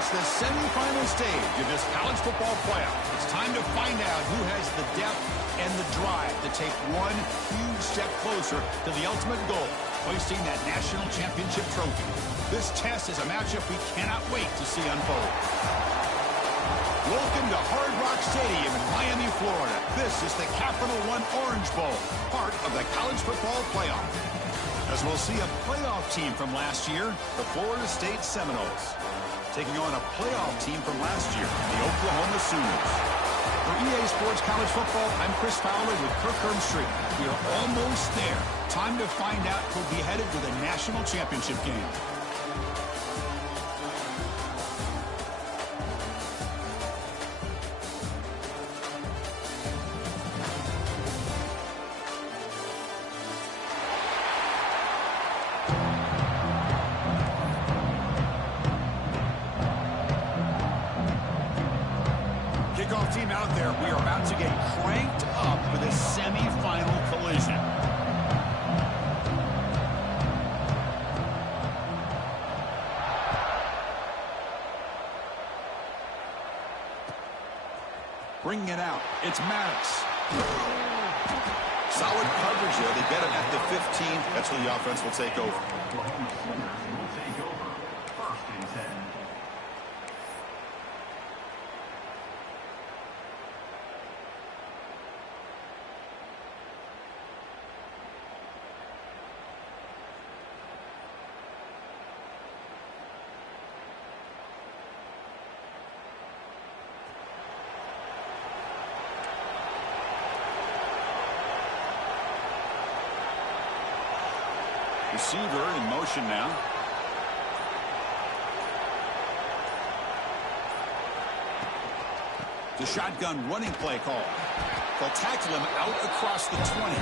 reached the semifinal stage of this college football playoff. It's time to find out who has the depth and the drive to take one huge step closer to the ultimate goal, hoisting that national championship trophy. This test is a matchup we cannot wait to see unfold. Welcome to Hard Rock Stadium in Miami, Florida. This is the Capital One Orange Bowl, part of the college football playoff. As we'll see a playoff team from last year, the Florida State Seminoles, taking on a playoff team from last year, the Oklahoma Sooners. For EA Sports College Football, I'm Chris Fowler with Kirk Herbstreit. We are almost there. Time to find out who'll be headed to the national championship game. Kickoff team out there. We are about to get cranked up for this semifinal collision. Bringing it out. It's Maddox. Solid coverage there. They get him at the 15. That's where the offense will take over. First and 10. Receiver in motion now. The shotgun running play call. They'll tackle him out across the 20.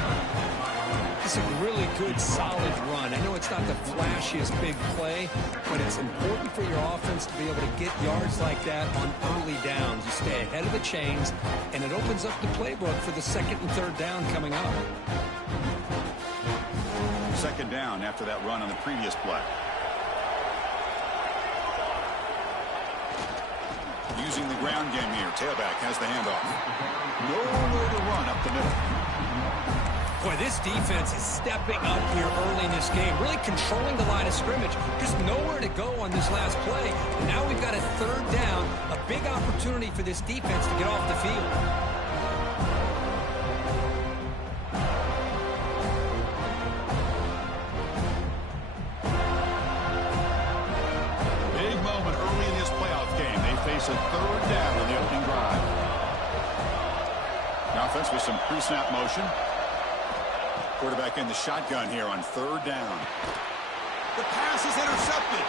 It's a really good, solid run. I know it's not the flashiest big play, but it's important for your offense to be able to get yards like that on early downs. You stay ahead of the chains, and it opens up the playbook for the second and third down coming up. Second down after that run on the previous play. Using the ground game here. Tailback has the handoff. Nowhere to run up the middle. Boy, this defense is stepping up here early in this game, really controlling the line of scrimmage. Just nowhere to go on this last play. And now we've got a third down, a big opportunity for this defense to get off the field. A third down on the opening drive. The offense with some pre-snap motion. Quarterback in the shotgun here on third down. The pass is intercepted.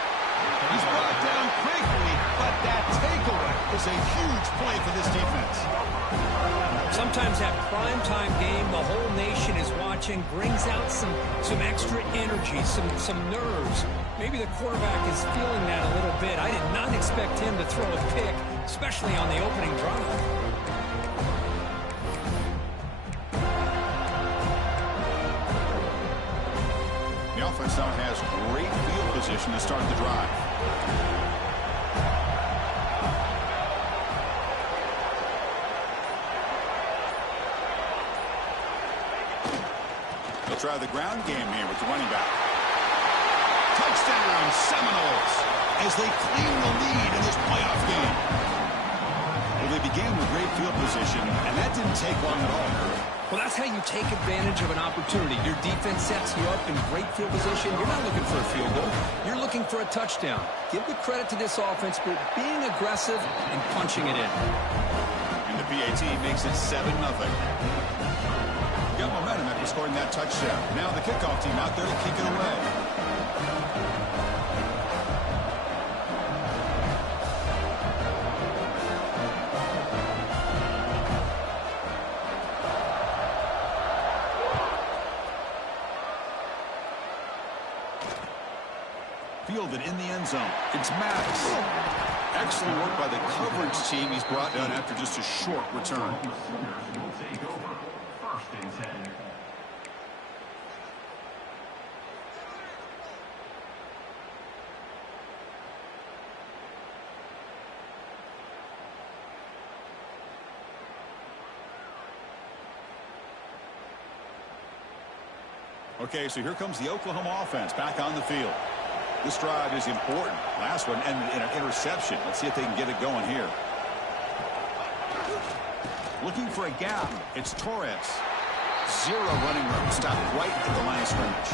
He's brought down quickly, but that takeaway is a huge play for this defense. Sometimes that primetime game, the whole nation is watching, brings out some extra energy, some nerves. Maybe the quarterback is feeling that a little bit. I did not expect him to throw a pick, especially on the opening drive. The offense now has great field position to start the drive. They'll try the ground game here with the running back. Touchdown, Seminoles, as they claim the lead in this playoff game. Well, they began with great field position, and that didn't take long at all. Well, that's how you take advantage of an opportunity. Your defense sets you up in great field position. You're not looking for a field goal. You're looking for a touchdown. Give the credit to this offense for being aggressive and punching it in. And the PAT makes it 7-0. Got momentum after scoring that touchdown. Now the kickoff team out there to kick it away. Fielded in the end zone. It's Maddox. Excellent work by the coverage team. He's brought down after just a short return. First and 10. Okay, so here comes the Oklahoma offense back on the field. This drive is important. Last one ended in an interception. Let's see if they can get it going here. Looking for a gap. It's Torres. Zero running room. Stopped right at the line of scrimmage.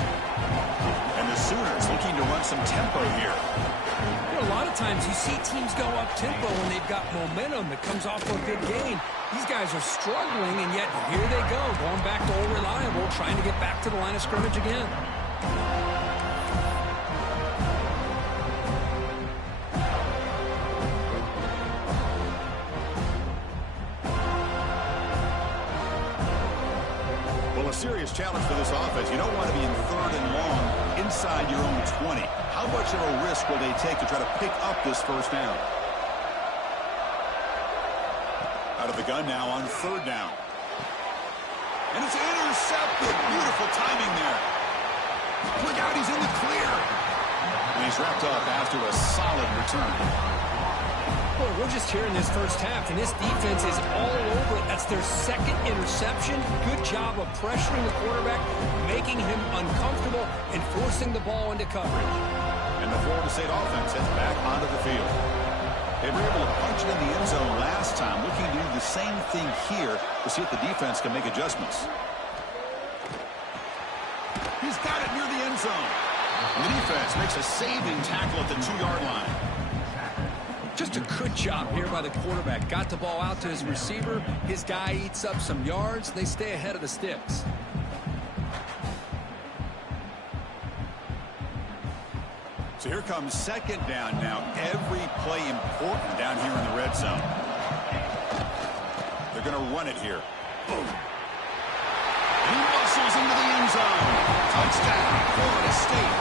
And the Sooners looking to run some tempo here. You know, a lot of times you see teams go up tempo when they've got momentum that comes off a big gain. These guys are struggling, and yet here they go, going back to old reliable, trying to get back to the line of scrimmage again. Well, a serious challenge for this offense. You don't want to be in third and long inside your own 20. How much of a risk will they take to try to pick up this first down? Out of the gun now on third down. And it's intercepted. Beautiful timing there. Look out, he's in the clear. And he's wrapped up after a solid return. Boy, we're just here in this first half, and this defense is all over it. That's their second interception. Good job of pressuring the quarterback, making him uncomfortable, and forcing the ball into coverage. And the Florida State offense heads back onto the field. They were able to punch it in the end zone last time, looking to do the same thing here to see if the defense can make adjustments. He's got it near the end zone. And the defense makes a saving tackle at the 2-yard line. Just a good job here by the quarterback. Got the ball out to his receiver. His guy eats up some yards. They stay ahead of the sticks. So here comes second down now. Every play important down here in the red zone. They're going to run it here. Boom. He muscles into the end zone. Touchdown, Florida State.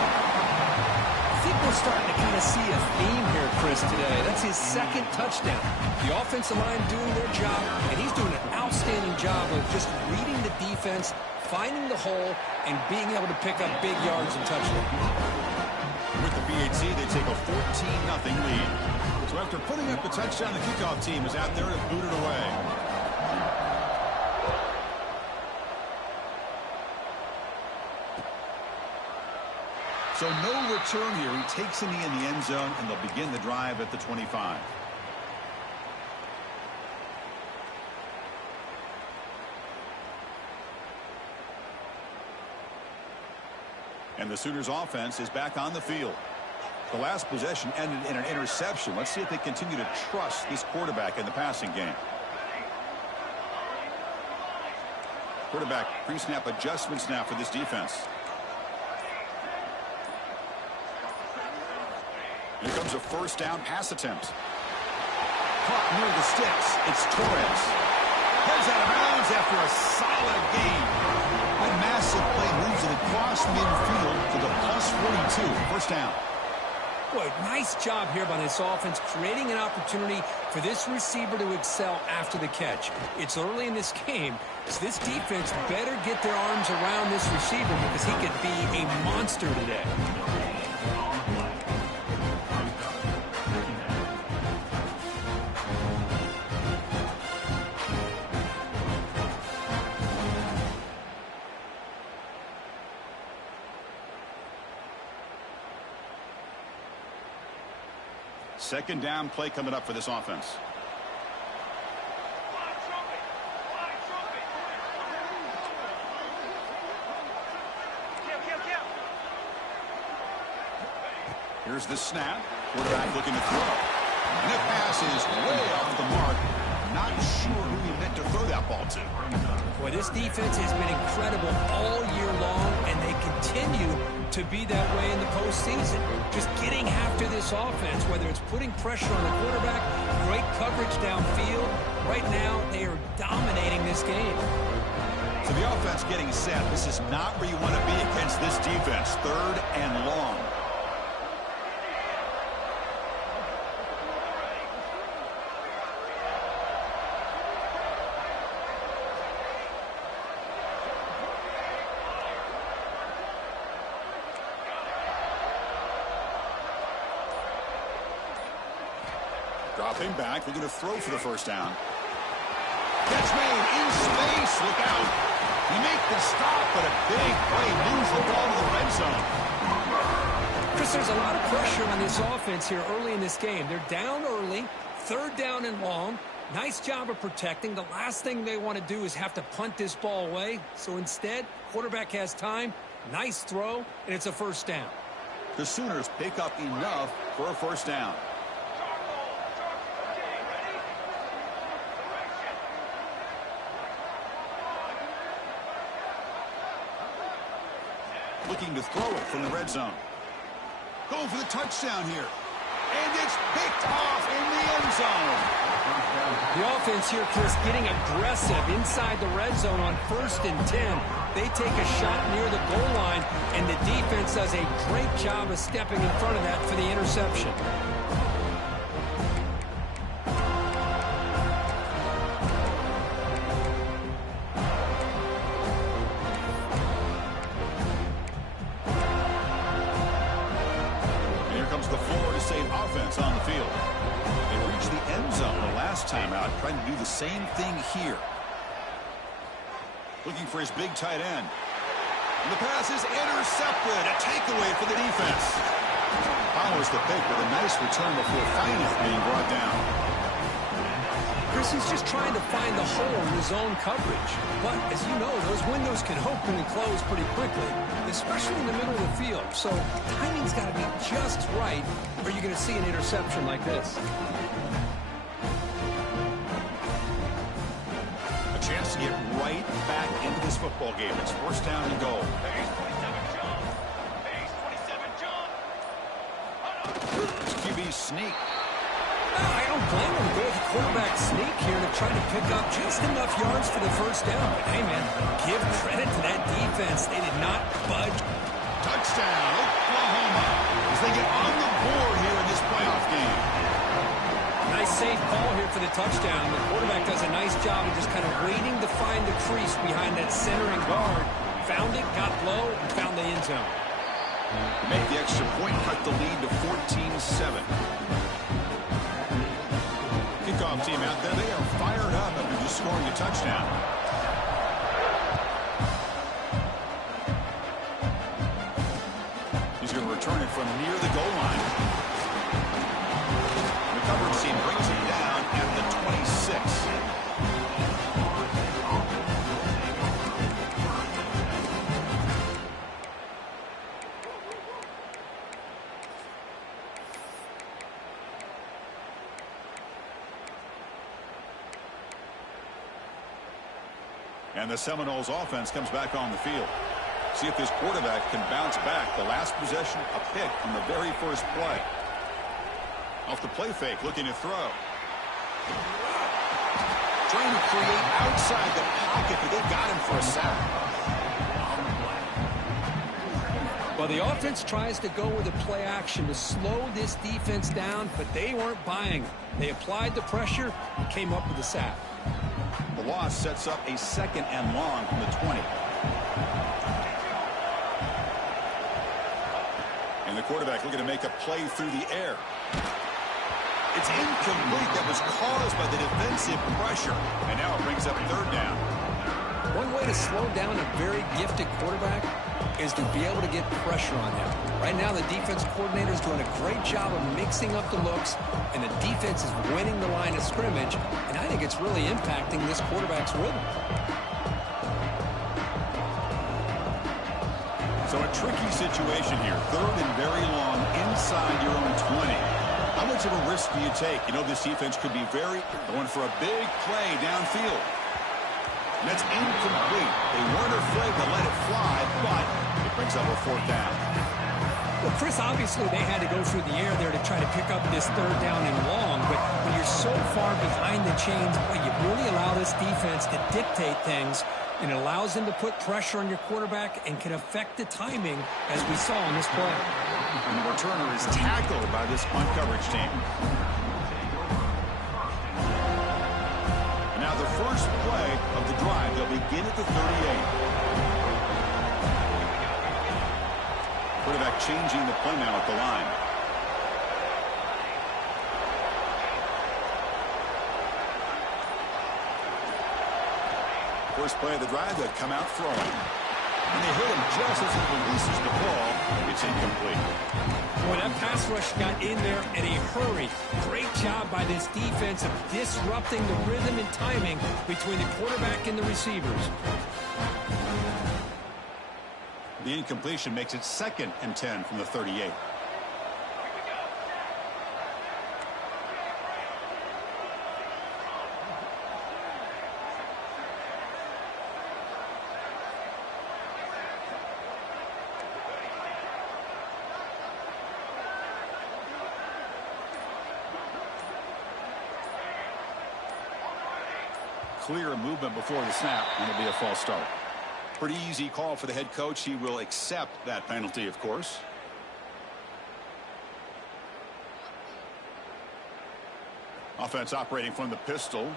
I think we're starting to kind of see a theme here, Chris, today. That's his second touchdown. The offensive line doing their job, and he's doing an outstanding job of just reading the defense, finding the hole, and being able to pick up big yards and touchdowns. With the BHC, they take a 14-0 lead. So after putting up the touchdown, the kickoff team is out there to boot it away. So no return here. He takes a knee in the end zone, and they'll begin the drive at the 25. And the Sooners offense is back on the field. The last possession ended in an interception. Let's see if they continue to trust this quarterback in the passing game. Quarterback pre-snap adjustments now for this defense. Here comes a first down pass attempt. Caught near the sticks. It's Torres. Heads out of bounds after a solid gain. That massive play moves it across midfield to the +42. First down. Boy, nice job here by this offense, creating an opportunity for this receiver to excel after the catch. It's early in this game, so this defense better get their arms around this receiver because he could be a monster today. Second down play coming up for this offense. Here's the snap. Quarterback looking to throw. And that pass is way off the mark. Not sure who he meant to throw that ball to. Boy, this defense has been incredible all year long, and they continue to be that way in the postseason. Just getting after this offense, whether it's putting pressure on the quarterback, great coverage downfield. Right now, they are dominating this game. So the offense getting set. This is not where you want to be against this defense. Third and long. Dropping back, looking to throw for the first down. Catch made in space. space. Look out. You make the stop, but a big play moves the ball to the red zone. Chris, there's a lot of pressure on this offense here early in this game. They're down early, third down and long. Nice job of protecting. The last thing they want to do is have to punt this ball away. So instead, quarterback has time, nice throw, and it's a first down. The Sooners pick up enough for a first down. Looking to throw it from the red zone. Going for the touchdown here. And it's picked off in the end zone. The offense here, Chris, getting aggressive inside the red zone on 1st and 10. They take a shot near the goal line, and the defense does a great job of stepping in front of that for the interception. Offense on the field. They reached the end zone the last time out, trying to do the same thing here. Looking for his big tight end. And the pass is intercepted. A takeaway for the defense. Powers the pick with a nice return before finally being brought down. Chris is just trying to find the hole in his own coverage. But, as you know, those windows can open and close pretty quickly, especially in the middle of the field. So, timing's got to be just right, or you're going to see an interception like this. A chance to get right back into this football game. It's first down and goal. QB sneak. I don't blame him. Go with the quarterback sneak here to try to pick up just enough yards for the first down. But hey, man, give credit to that defense. They did not budge. Touchdown, Oklahoma, as they get on the board here in this playoff game. Nice safe call here for the touchdown. The quarterback does a nice job of just kind of waiting to find the crease behind that centering guard. Found it, got low, and found the end zone. Make the extra point, cut the lead to 14-7. Kickoff team out there, they are fired up after just scoring a touchdown. He's going to return it from near the goal line. The coverage team brings it down at the 26. And the Seminoles offense comes back on the field. See if this quarterback can bounce back. The last possession, a pick on the very first play. Off the play fake, looking to throw. Trying to create outside the pocket, but they got him for a sack. Well, the offense tries to go with a play action to slow this defense down, but they weren't buying it. They applied the pressure and came up with a sack. The loss sets up a second and long from the 20. And the quarterback looking to make a play through the air. It's incomplete. That was caused by the defensive pressure. And now it brings up third down. One way to slow down a very gifted quarterback is to be able to get pressure on him. Right now, the defense coordinator is doing a great job of mixing up the looks, and the defense is winning the line of scrimmage, and I think it's really impacting this quarterback's rhythm. So a tricky situation here. Third and very long inside your own 20. How much of a risk do you take? You know, this defense could be going for a big play downfield. And that's incomplete. They weren't afraid to let it fly, but it brings up a fourth down. Well, Chris, obviously they had to go through the air there to try to pick up this third down and long, but when you're so far behind the chains, boy, you really allow this defense to dictate things, and it allows them to put pressure on your quarterback and can affect the timing, as we saw on this play. And the returner is tackled by this punt coverage team. And now the first play of the drive, they'll begin at the 38. Quarterback changing the play now at the line. First play of the drive, they come out throwing. And they hit him just as he releases the ball. It's incomplete. Boy, that pass rush got in there in a hurry. Great job by this defense of disrupting the rhythm and timing between the quarterback and the receivers. The incompletion makes it 2nd and 10 from the 38. Clear movement before the snap, and it'll be a false start. Pretty easy call for the head coach. He will accept that penalty, of course. Offense operating from the pistol.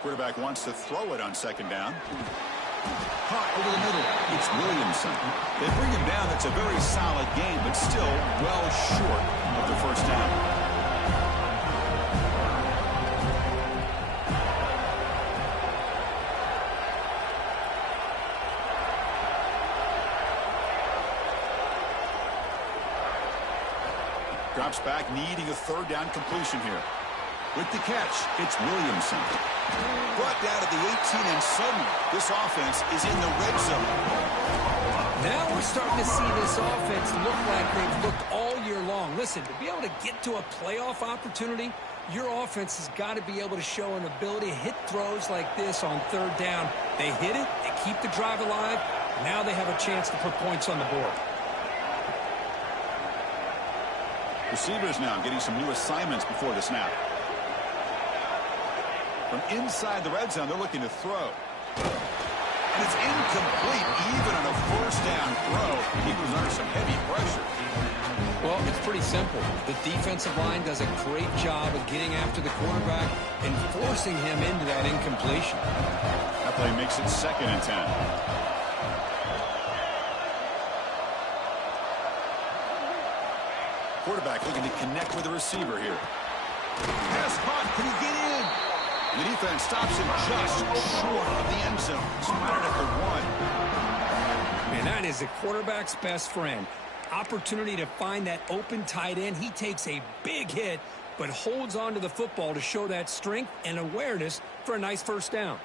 Quarterback wants to throw it on 2nd down. Caught over the middle. It's Williamson. They bring him down. It's a very solid game, but still well short of the first down. Drops back, needing a 3rd down completion here. With the catch, it's Williamson. Brought down at the 18, and suddenly this offense is in the red zone. Now we're starting to see this offense look like they've looked all year long. Listen, to be able to get to a playoff opportunity, your offense has got to be able to show an ability to hit throws like this on 3rd down. They hit it, they keep the drive alive. Now they have a chance to put points on the board. Receivers now getting some new assignments before the snap. From inside the red zone, they're looking to throw. And it's incomplete, even on a 1st down throw. He was under some heavy pressure. Well, it's pretty simple. The defensive line does a great job of getting after the quarterback and forcing him into that incompletion. That play makes it 2nd and 10. Quarterback looking to connect with the receiver here. Pass caught. Can he get in? The defense stops him just short of the end zone. Spotted at the 1. Man, that is the quarterback's best friend. Opportunity to find that open tight end. He takes a big hit, but holds on to the football to show that strength and awareness for a nice 1st down.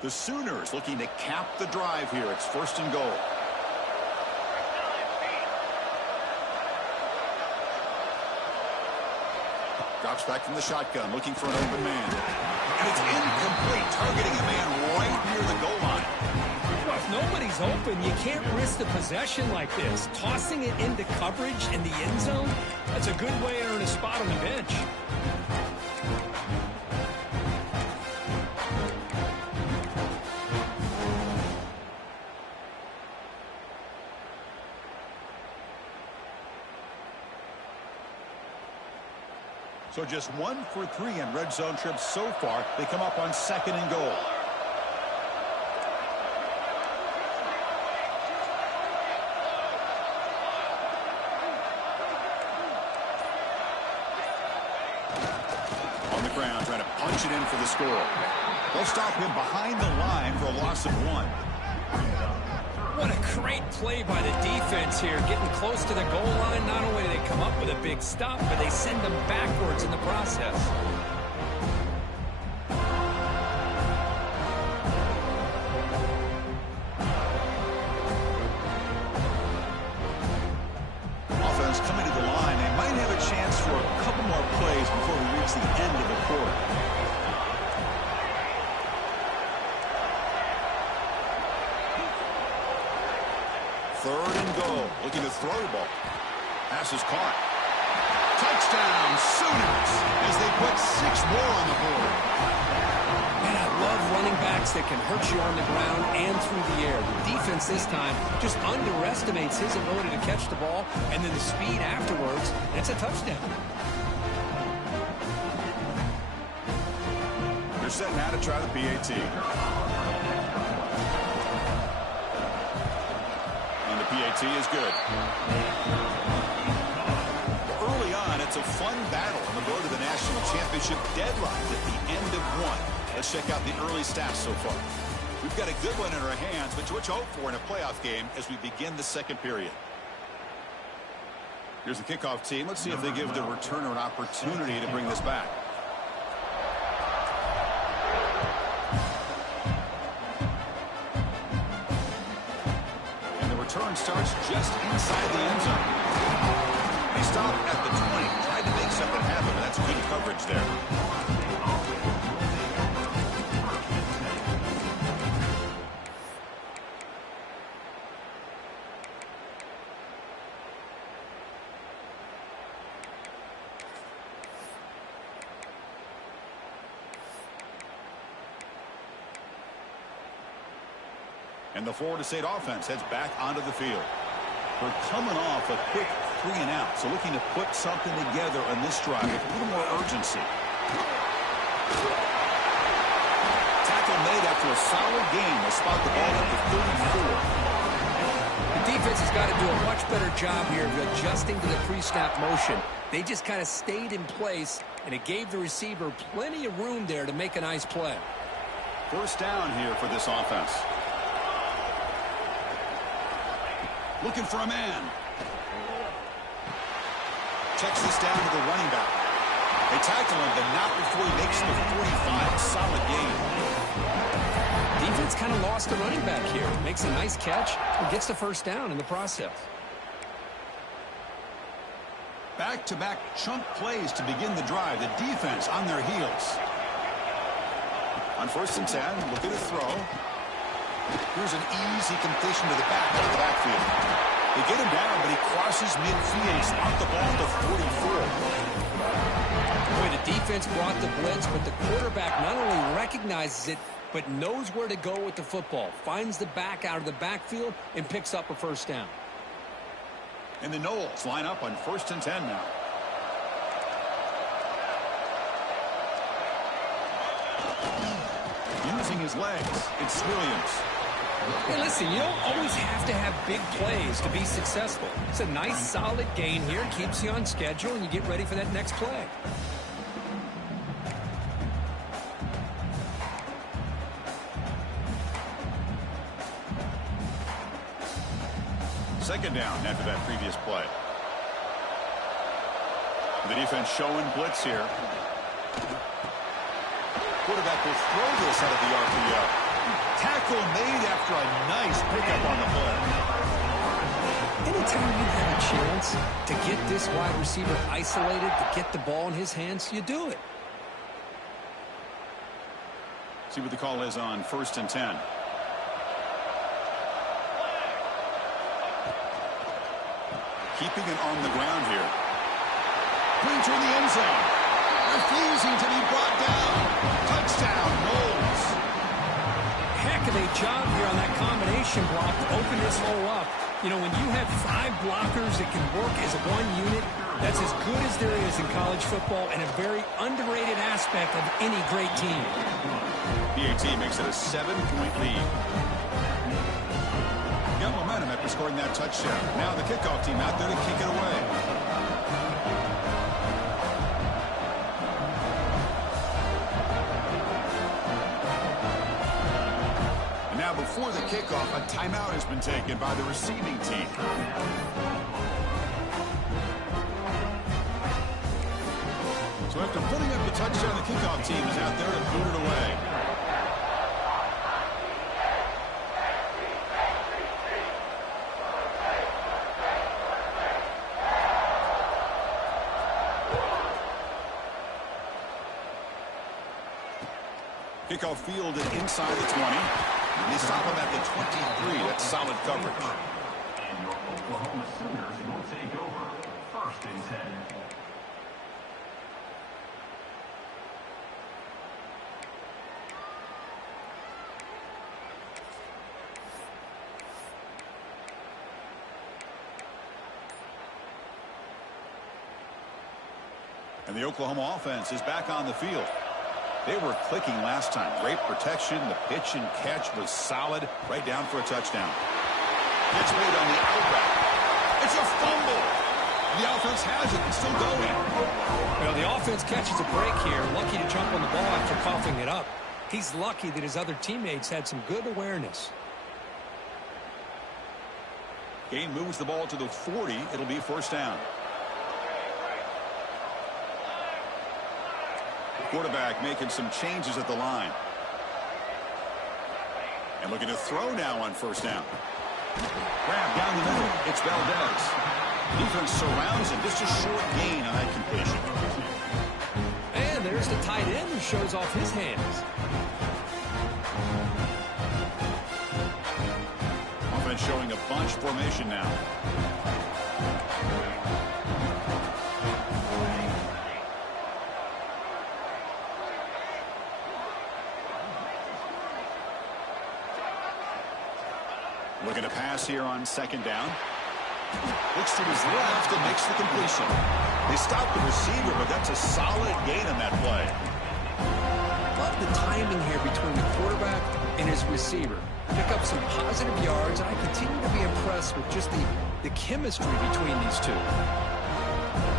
The Sooners looking to cap the drive here. It's 1st and goal. Drops back from the shotgun, looking for an open man. And it's incomplete, targeting a man right near the goal line. Well, if nobody's open, you can't risk the possession like this. Tossing it into coverage in the end zone, that's a good way to earn a spot on the bench. So just 1 for 3 on red zone trips so far. They come up on 2nd and goal. On the ground, trying to punch it in for the score. They'll stop him behind the line for a loss of 1. What a great play by the defense here, getting close to the goal line. Not only do they come up with a big stop, but they send them backwards in the process. Offense coming to the line. They might have a chance for a couple more plays before we reach the end of the quarter. 3rd and goal. Looking to throw the ball. Pass is caught. Touchdown, Sooners, as they put 6 more on the board. And I love running backs that can hurt you on the ground and through the air. The defense this time just underestimates his ability to catch the ball, and then the speed afterwards, and it's a touchdown. They're set now to try the PAT. PAT is good. Early on, it's a fun battle on the road to the national championship deadline at the end of one. Let's check out the early stats so far. We've got a good one in our hands, but what you hope for in a playoff game as we begin the second period. Here's the kickoff team. Let's see if they give the returner an opportunity to bring this back. And the return starts just inside the end zone. They stop at the 20. Tried to make something happen, but that's good coverage there. And the Florida State offense heads back onto the field. We're coming off a quick 3-and-out, so looking to put something together on this drive with a little more urgency. Tackle made after a solid game. They spot the ball at the 34. The defense has got to do a much better job here of adjusting to the pre-snap motion. They just kind of stayed in place, and it gave the receiver plenty of room there to make a nice play. First down here for this offense. Looking for a man. Checks this down to the running back. They tackle him, but not before he makes the 45. Solid gain. Defense kind of lost the running back here. Makes a nice catch and gets the first down in the process. Back-to-back chunk plays to begin the drive. The defense on their heels. On 1st and 10, look at a throw. Here's an easy completion to the back out of the backfield. They get him down, but he crosses midfield. Spot the ball to 44. Boy, the defense brought the blitz, but the quarterback not only recognizes it, but knows where to go with the football. Finds the back out of the backfield and picks up a first down. And the Noles line up on 1st and 10 now. Using his legs, it's Williams. Hey, listen, you don't always have to have big plays to be successful. It's a nice, solid gain here. Keeps you on schedule, and you get ready for that next play. Second down after that previous play. The defense showing blitz here. Quarterback will throw this out of the RPO. Tackle made after a nice pickup on the play. Anytime you have a chance to get this wide receiver isolated, to get the ball in his hands, you do it. See what the call is on 1st and 10. Keeping it on the ground here. Clean to the end zone. Refusing to be brought down. Touchdown, Noles. Heck of a job here on that combination block to open this hole up. You know, when you have 5 blockers that can work as one unit, that's as good as there is in college football and a very underrated aspect of any great team. PAT makes it a 7-point lead. Got momentum after scoring that touchdown. Now the kickoff team out there to kick it away. Before the kickoff, a timeout has been taken by the receiving team. So after putting up the touchdown, the kickoff team is out there to boot it away. Kickoff fielded inside the 20. They stop him at the 23. That's solid coverage. And your Oklahoma Sooners will take over 1st and 10. And the Oklahoma offense is back on the field. They were clicking last time. Great protection. The pitch and catch was solid. Right down for a touchdown. It's made on the outback. It's a fumble. The offense has it. It's still going. Well, the offense catches a break here. Lucky to jump on the ball after coughing it up. He's lucky that his other teammates had some good awareness. Gain moves the ball to the 40. It'll be first down. Quarterback making some changes at the line. And looking to throw now on first down. Grab down the middle. It's Valdez. Defense surrounds him. Just a short gain on that completion. And there's the tight end who shows off his hands. Offense showing a bunch formation now. Looking to pass here on second down. Looks to his left and makes the completion. They stopped the receiver, but that's a solid gain on that play. Love the timing here between the quarterback and his receiver. Pick up some positive yards, and I continue to be impressed with just the chemistry between these two.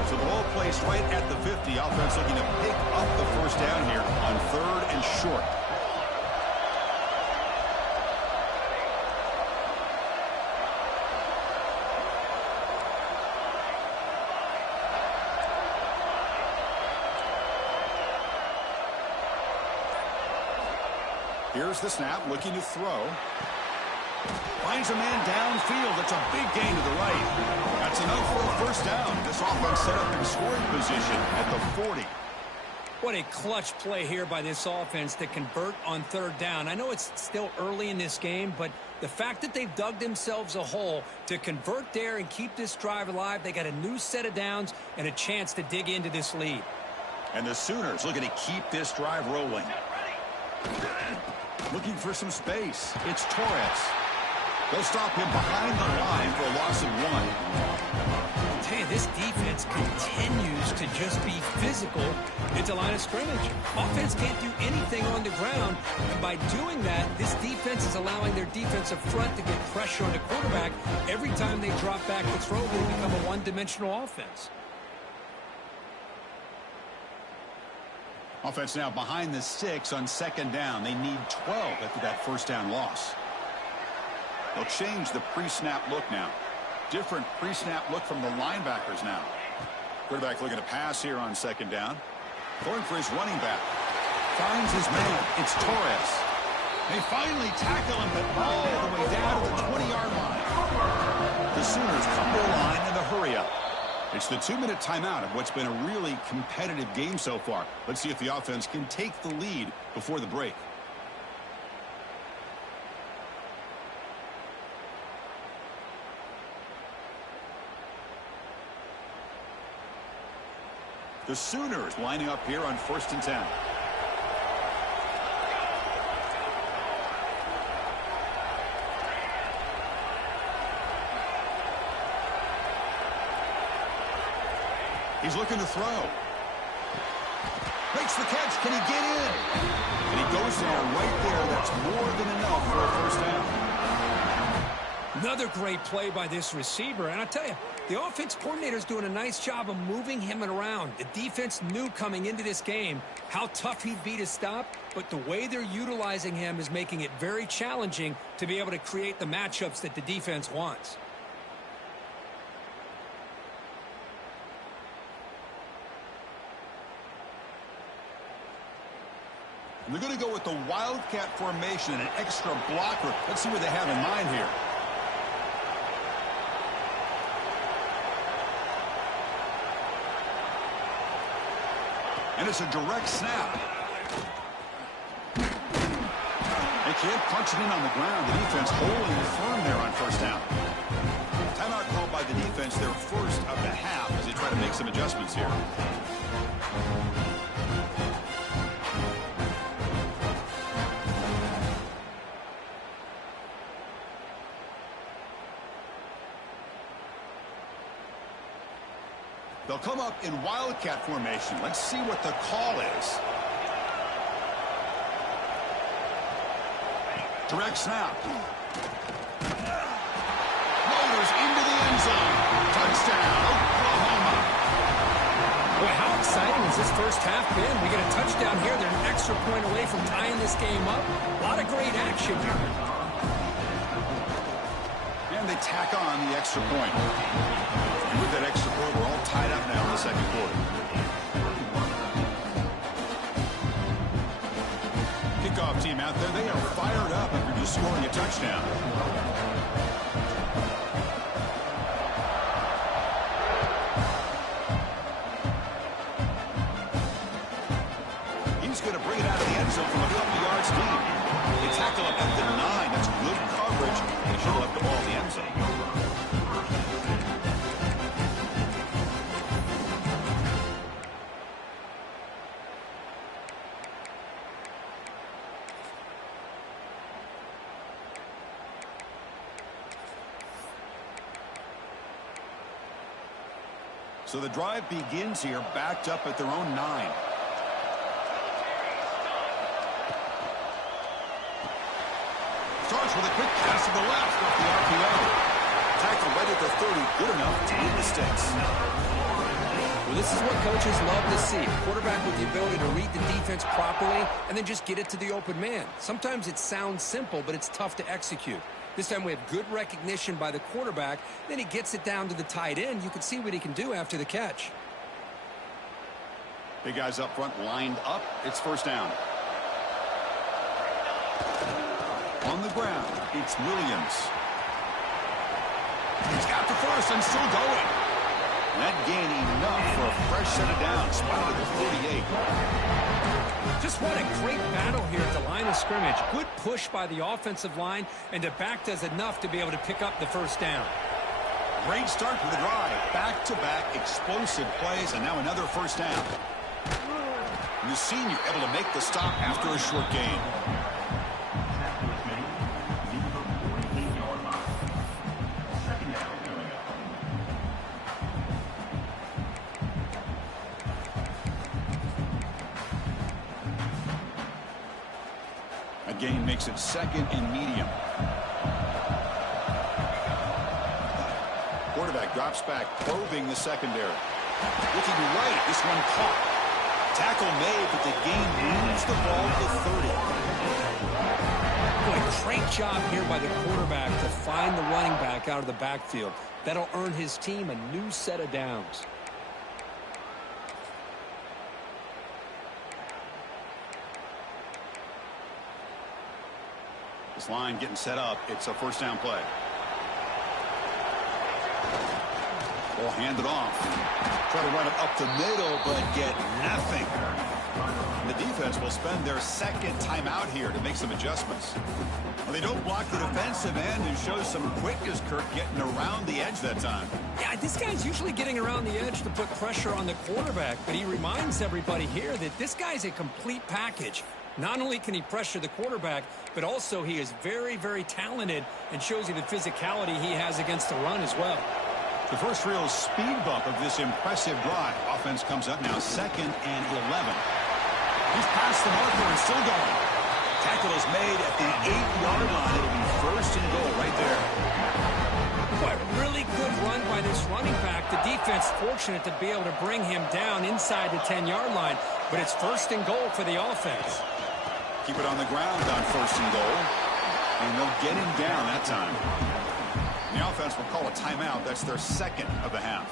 So the ball placed right at the 50. Offense looking to pick up the first down here on third and short. Here's the snap, looking to throw. Finds a man downfield. That's a big gain to the right. That's enough for a first down. This offense set up in scoring position at the 40. What a clutch play here by this offense to convert on third down. I know it's still early in this game, but the fact that they've dug themselves a hole to convert there and keep this drive alive, they got a new set of downs and a chance to dig into this lead. And the Sooners looking to keep this drive rolling. Looking for some space. It's Torres. They'll stop him behind the line for a loss of 1. I'll tell you, this defense continues to just be physical at the line of scrimmage. Offense can't do anything on the ground, and by doing that, this defense is allowing their defensive front to get pressure on the quarterback. Every time they drop back to throw, they become a one-dimensional offense. Offense now behind the 6 on second down. They need 12 after that first down loss. They'll change the pre-snap look now. Different pre-snap look from the linebackers now. Quarterback looking to pass here on second down. Going for his running back. Finds his man. It's Torres. They finally tackle him, but all the way down to the 20-yard line. The Sooners come to the line in the hurry-up. It's the 2-minute timeout of what's been a really competitive game so far. Let's see if the offense can take the lead before the break. The Sooners lining up here on 1st and 10. He's looking to throw. Makes the catch. Can he get in? And he goes there right there. That's more than enough for a first down. Another great play by this receiver. And I tell you, the offense coordinator's doing a nice job of moving him around. The defense knew coming into this game how tough he'd be to stop, but the way they're utilizing him is making it very challenging to be able to create the matchups that the defense wants. And they're going to go with the Wildcat formation and an extra blocker. Let's see what they have in mind here. And it's a direct snap. They can't punch it in on the ground. The defense holding firm there on first down. Timeout called by the defense, their first of the half, as they try to make some adjustments here. They'll come up in Wildcat formation. Let's see what the call is. Direct snap. Boy, how exciting has this first half been? We get a touchdown here. They're an extra point away from tying this game up. A lot of great action here. And they tack on the extra point. And with that extra point, we're all tied up now in the second quarter. Kickoff team out there, they are fired up after just scoring a touchdown. He's going to bring it out of the end zone from a couple yards deep. They tackle him at the 9. That's good coverage. They should have left the ball in the end zone. So the drive begins here, backed up at their own 9. Starts with a quick pass to the left off the RPO. Tackle right at the 30, good enough to beat the Sticks. Well, this is what coaches love to see. A quarterback with the ability to read the defense properly and then just get it to the open man. Sometimes it sounds simple, but it's tough to execute. This time we have good recognition by the quarterback. Then he gets it down to the tight end. You can see what he can do after the catch. Big guys up front lined up. It's first down. On the ground, it's Williams. He's got the first and still going. That gain enough for a fresh set of downs. Spotted at the 48. Just what a great battle here at the line of scrimmage. Good push by the offensive line, and the back does enough to be able to pick up the first down. Great start to the drive. Back-to-back explosive plays, and now another first down. And the senior able to make the stop after a short gain. Gain makes it second and medium. Quarterback drops back, probing the secondary. Looking right, this one caught. Tackle made, but the gain moves the ball to 30. Boy, great job here by the quarterback to find the running back out of the backfield. That'll earn his team a new set of downs. This line getting set up. It's a first down play. Ball handed off. Try to run it up the middle, but get nothing. And the defense will spend their second timeout here to make some adjustments. Well, they don't block the defensive end and show some quickness, Kirk, getting around the edge that time. Yeah, this guy's usually getting around the edge to put pressure on the quarterback, but he reminds everybody here that this guy's a complete package. Not only can he pressure the quarterback, but also he is very, very talented and shows you the physicality he has against the run as well. The first real speed bump of this impressive drive. Offense comes up now 2nd and 11. He's past the marker and still going. Tackle is made at the 8-yard line. It'll be first and goal right there. Boy, really good run by this running back. The defense fortunate to be able to bring him down inside the 10-yard line, but it's first and goal for the offense. Keep it on the ground on first and goal. And they'll get him down that time. And the offense will call a timeout. That's their second of the half.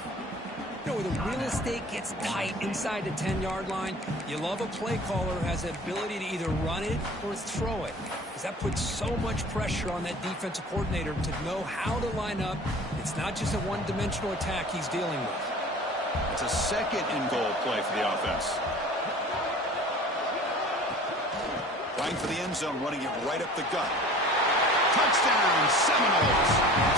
You know, when the real estate gets tight inside the 10-yard line, you love a play caller who has the ability to either run it or throw it. Because that puts so much pressure on that defensive coordinator to know how to line up. It's not just a one-dimensional attack he's dealing with. It's a second and goal play for the offense. Playing for the end zone, running it right up the gut. Touchdown, Seminoles.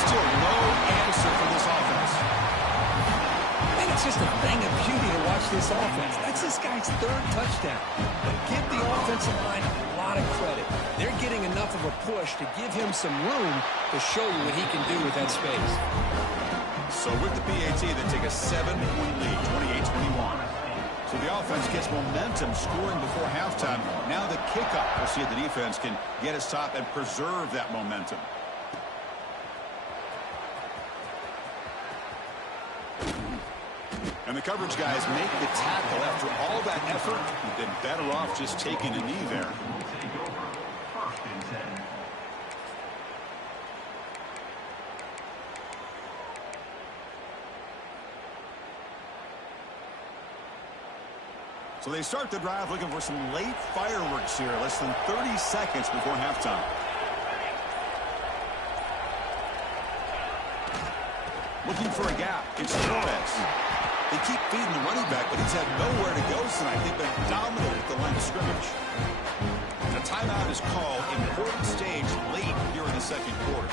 Still no answer for this offense. I think it's just a thing of beauty to watch this offense. That's this guy's 3rd touchdown. But give the offensive line a lot of credit. They're getting enough of a push to give him some room to show you what he can do with that space. So with the PAT, they take a 7-point lead, 28-21. So the offense gets momentum, scoring before halftime. Now the kickoff. We'll see if the defense can get a stop and preserve that momentum. And the coverage guys make the tackle. After all that effort, you've been better off just taking a knee there. Will take over. First and 10. So they start the drive looking for some late fireworks here. Less than 30 seconds before halftime. Looking for a gap. It's Torres. They keep feeding the running back, but he's had nowhere to go tonight. They've been dominated at the line of scrimmage. And a timeout is called. Important stage late here in the second quarter.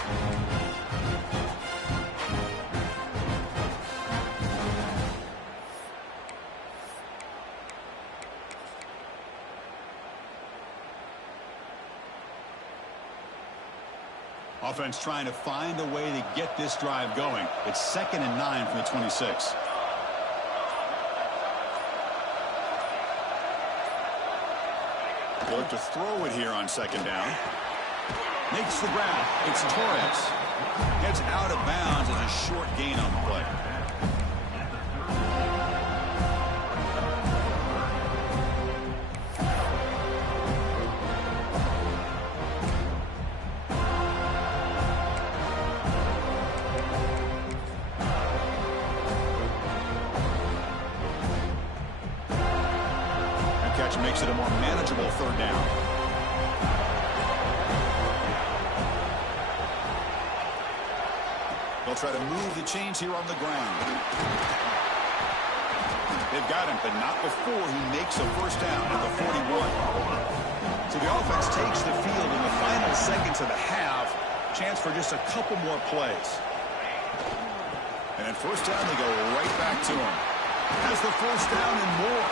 Offense trying to find a way to get this drive going. It's 2nd and 9 from the 26. They'll look to throw it here on 2nd down. Makes the grab. It's Torres. Gets out of bounds as a short gain on the play. Makes it a more manageable 3rd down. They'll try to move the chains here on the ground. They've got him, but not before he makes a 1st down at the 41. So the offense takes the field in the final seconds of the half. Chance for just a couple more plays. And at 1st down, they go right back to him. Has the 1st down and more.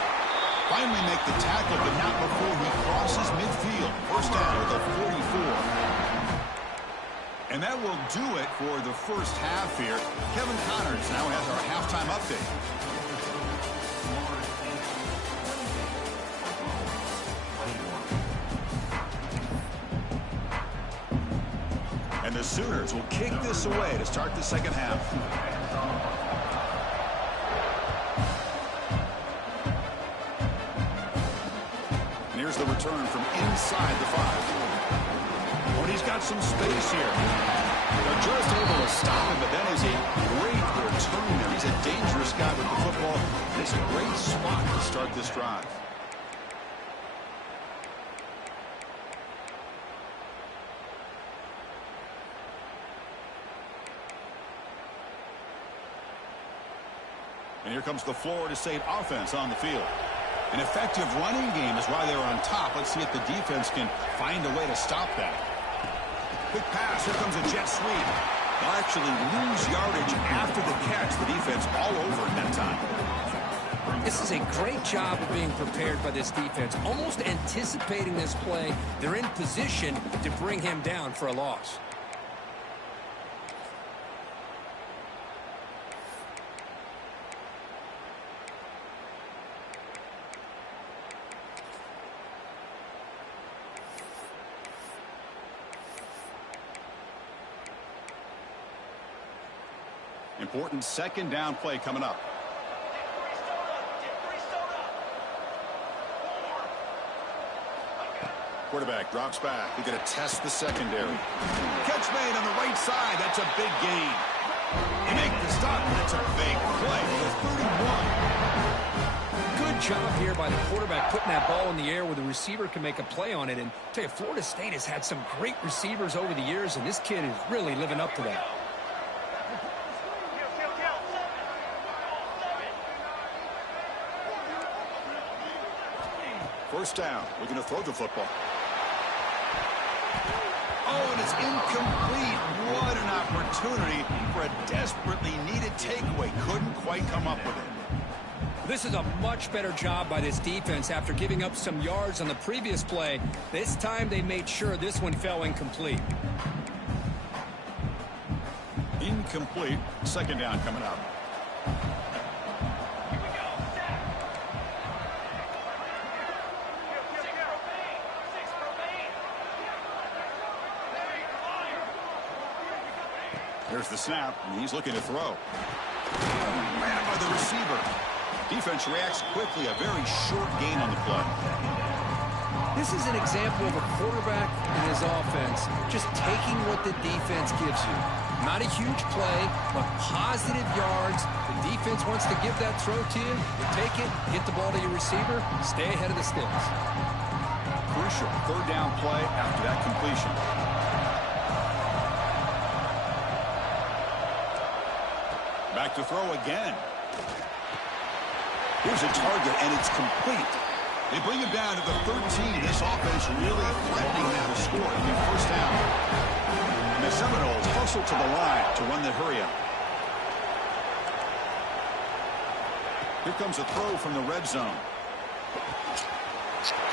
Finally make the tackle, but not before he crosses midfield. 1st down at the 44. And that will do it for the first half here. Kevin Connors now has our halftime update. And the Sooners will kick this away to start the second half. Here's the return from inside the 5. But he's got some space here. They're just able to stop him, but that is a great return there. He's a dangerous guy with the football. It's a great spot to start this drive. And here comes the Florida State offense on the field. An effective running game is why they're on top. Let's see if the defense can find a way to stop that. Quick pass. Here comes a jet sweep. They'll actually lose yardage after the catch. The defense all over it that time. This is a great job of being prepared by this defense. Almost anticipating this play. They're in position to bring him down for a loss. Important 2nd down play coming up. Quarterback drops back. They're going to test the secondary. Catch made on the right side. That's a big gain. They make the stop. That's a big play. The 31. Good job here by the quarterback putting that ball in the air where the receiver can make a play on it. And I'll tell you, Florida State has had some great receivers over the years, and this kid is really living up to that. 1st down. Looking to throw the football. Oh, and it's incomplete. What an opportunity for a desperately needed takeaway. Couldn't quite come up with it. This is a much better job by this defense after giving up some yards on the previous play. This time they made sure this one fell incomplete. Incomplete. 2nd down coming up. There's the snap, and he's looking to throw. Man by the receiver. Defense reacts quickly. A very short gain on the play. This is an example of a quarterback and his offense just taking what the defense gives you. Not a huge play, but positive yards. The defense wants to give that throw to you. You take it, get the ball to your receiver, stay ahead of the sticks. Crucial third down play after that completion. Back to throw again. Here's a target, and it's complete. They bring him down to the 13. This offense really threatening now to score in the first down. And the Seminoles hustle to the line to run the hurry-up. Here comes a throw from the red zone.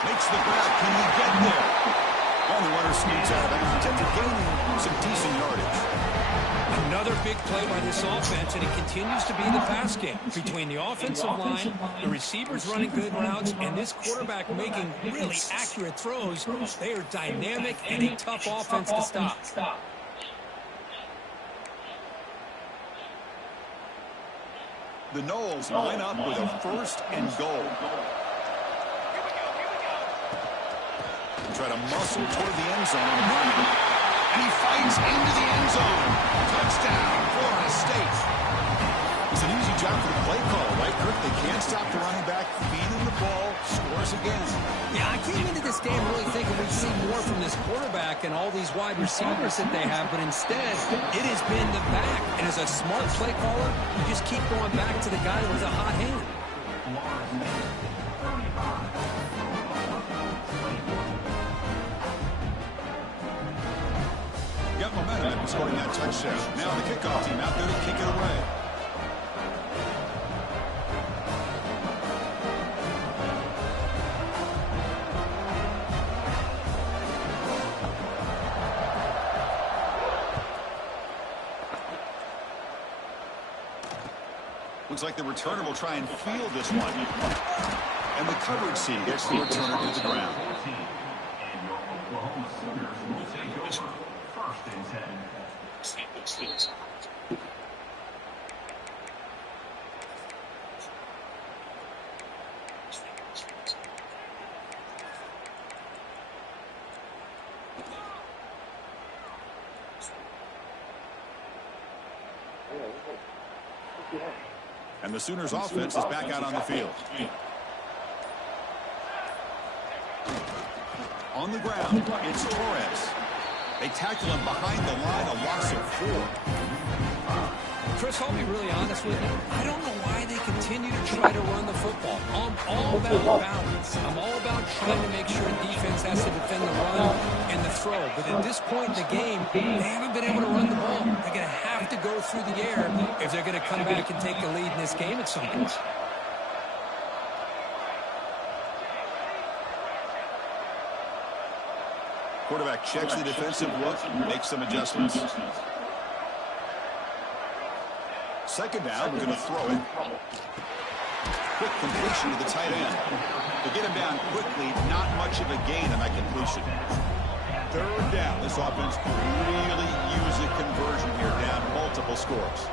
Makes the grab. Can he get there? And the runner scoots out of bounds after gaining some decent yardage. Another big play by this offense, and it continues to be the pass game between the offensive line, the receivers running good routes, and this quarterback making really accurate throws. They are dynamic and a tough offense to stop. The Noles line up with a first and goal. Try to muscle toward the end zone. And he fights into the end zone. Touchdown, Florida State. It's an easy job for the play caller, right, Kirk? They can't stop the running back, feed him the ball, scores again. Yeah, I came into this game really thinking we'd see more from this quarterback and all these wide receivers that they have, but instead, it has been the back. And as a smart play caller, you just keep going back to the guy with a hot hand. Got momentum after scoring that touchdown. Now the kickoff team out there to kick it away. Looks like the returner will try and field this one. And the coverage C gets the returner to the ground. And your Oklahoma Sooners will take over. First and 10. And the Sooners offense is back out on the field. On the ground, it's Torres. They tackle him behind the line, a loss of 4. Chris, I'll be really honest with you. I don't know why they continue to try to run the football. I'm all about balance. I'm all about trying to make sure defense has to defend the run and the throw. But at this point in the game, they haven't been able to run the ball. They're going to have to go through the air if they're going to come back and take the lead in this game at some point. Quarterback checks the defensive look, makes some adjustments. Second down, going to throw it. Quick completion to the tight end. To get him down quickly, not much of a gain on that completion. Third down. This offense could really use a conversion here, down multiple scores.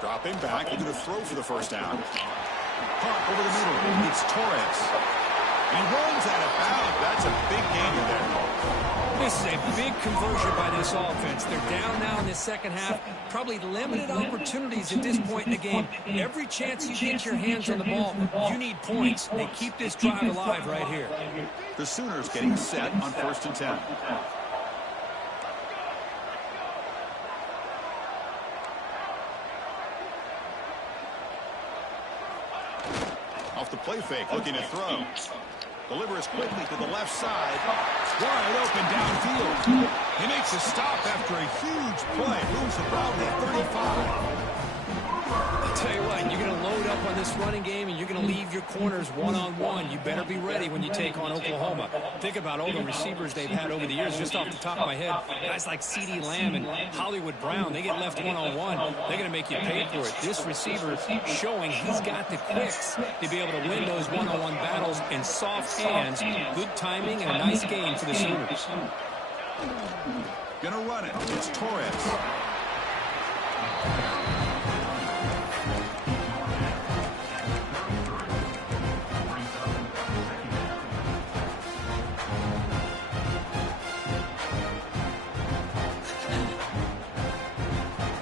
Dropping back, looking to throw for the first down. Punt over the middle. It's Torres. And he rolls out of bounds. That's a big gain there. This is a big conversion by this offense. They're down now in the second half. Probably limited opportunities at this point in the game. Every chance you get your hands on the ball, you need points. They keep this drive alive right here. The Sooners getting set on first and 10. Off the play fake, looking to throw. Delivers quickly to the left side. Wide open downfield. He makes a stop after a huge play. Moves about the 35. Tell you what, you're going to load up on this running game, and you're going to leave your corners one-on-one. You better be ready when you take on Oklahoma. Think about all the receivers they've had over the years. Just off the top of my head, guys like CeeDee Lamb and Hollywood Brown, they get left one-on-one. They're going to make you pay for it. This receiver showing he's got the quicks to be able to win those one-on-one battles in soft hands. Good timing and a nice game for the Sooners. Gonna run it. It's Torres.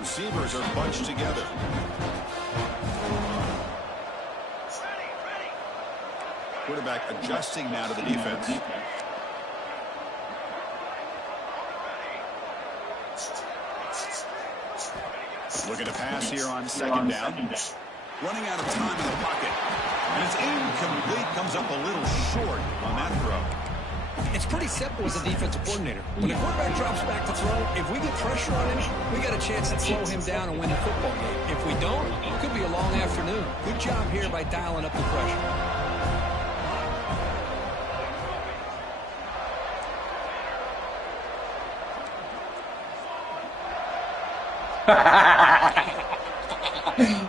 Receivers are bunched together. Quarterback adjusting now to the defense. Looking to pass here on second down. Running out of time in the pocket. And it's incomplete. Comes up a little short on that throw. It's pretty simple as a defensive coordinator. When the quarterback drops back to throw, if we get pressure on him, we got a chance to slow him down and win the football game. If we don't, it could be a long afternoon. Good job here by dialing up the pressure.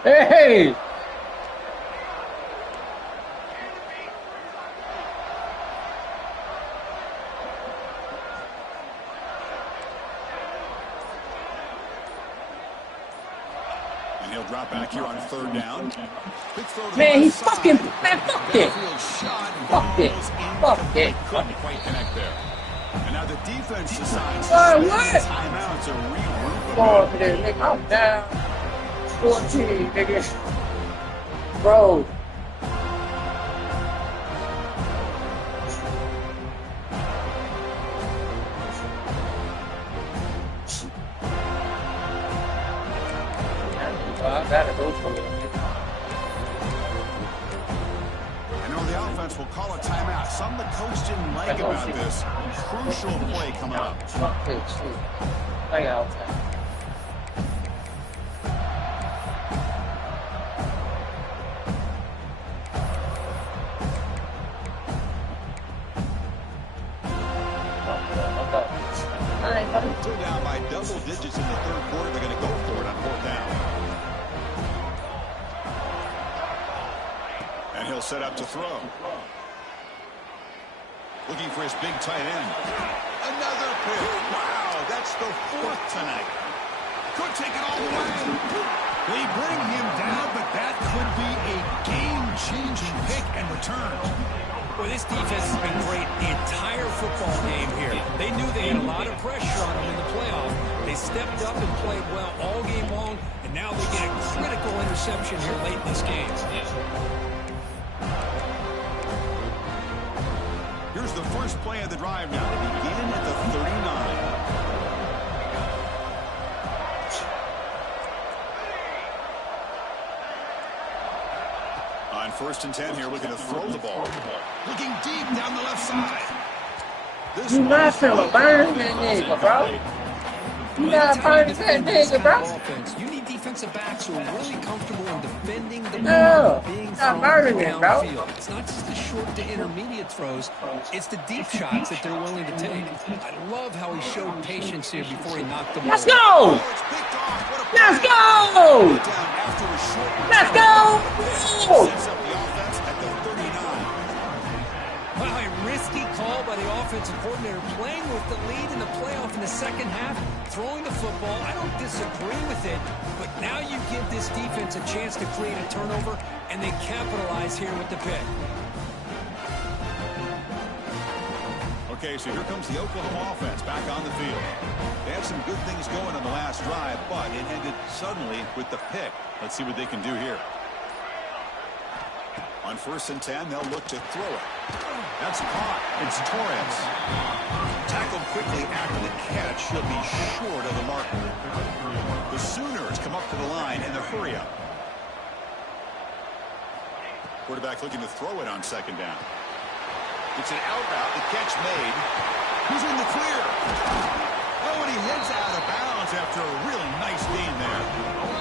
Hey! And he'll drop back here on third down. Big throw to Man, the he's left fucking, side. man, fuck it. Downfield shot. Fuck it. Balls Fuck incomplete. it. Couldn't quite connect there. And now the defense decides to What? spend What? the timeout to regroup. Ball over there, nigga. I'm down. 14, nigga. Bro. I gotta go for it. I know the offense will call a timeout. Something the coach didn't like about this crucial play coming up. Fuck it, shit. I got it. Still down by double digits in the third quarter. They're going to go for it on fourth down. And he'll set up to throw. Looking for his big tight end. Another pick. Wow, that's the fourth tonight. Could take it all the way. They bring him down, but that could be a game-changing pick and return. Boy, this defense has been great the entire football game here. They knew they had a lot of pressure on them in the playoff. They stepped up and played well all game long, and now they get a critical interception here late in this game. Here's the first play of the drive now. They begin at the 39. On 1st and 10 here, looking to throw the ball. Looking deep down the left side. This You not finna burn that nigga, bro. You not burn that nigga, bro. Offense. You need defensive backs who are really comfortable in defending the No, ball being not thrown burning it, bro. downfield. It's not just the short to intermediate throws. It's the deep shots that they're willing to take. I love how he showed patience here before he knocked the ball. Let's go! Oh, it's picked off. What a Let's play. go! Down after a short Let's return. go! Sets up the offense at the 39. Well, a risky call by the offensive coordinator, playing with the lead in the playoff in the second half, throwing the football. I don't disagree with it, but now you give this defense a chance to create a turnover, and they capitalize here with the pick. Okay, so here comes the Oklahoma offense back on the field. They had some good things going on the last drive, but it ended suddenly with the pick. Let's see what they can do here. On 1st and 10, they'll look to throw it. That's caught. It's Torres. Tackled quickly after the catch. He'll be short of the marker. The Sooners come up to the line in the hurry-up. Quarterback looking to throw it on second down. It's an out route. The catch made. He's in the clear. Oh, and he heads out of bounds, and after a really nice gain there.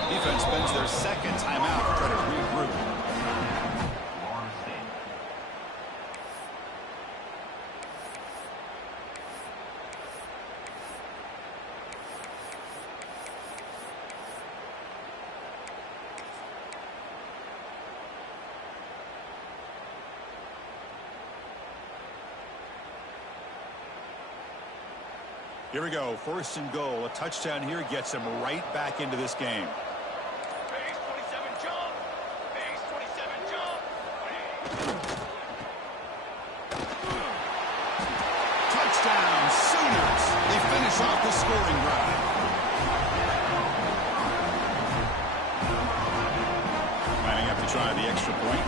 Defense spends their second timeout to try to regroup. Florida State. Here we go. First and goal. A touchdown here gets him right back into this game. Base 27 jump. Base 27 jump. Touchdown, Sooners. They finish off the scoring drive. Lining up to try the extra point.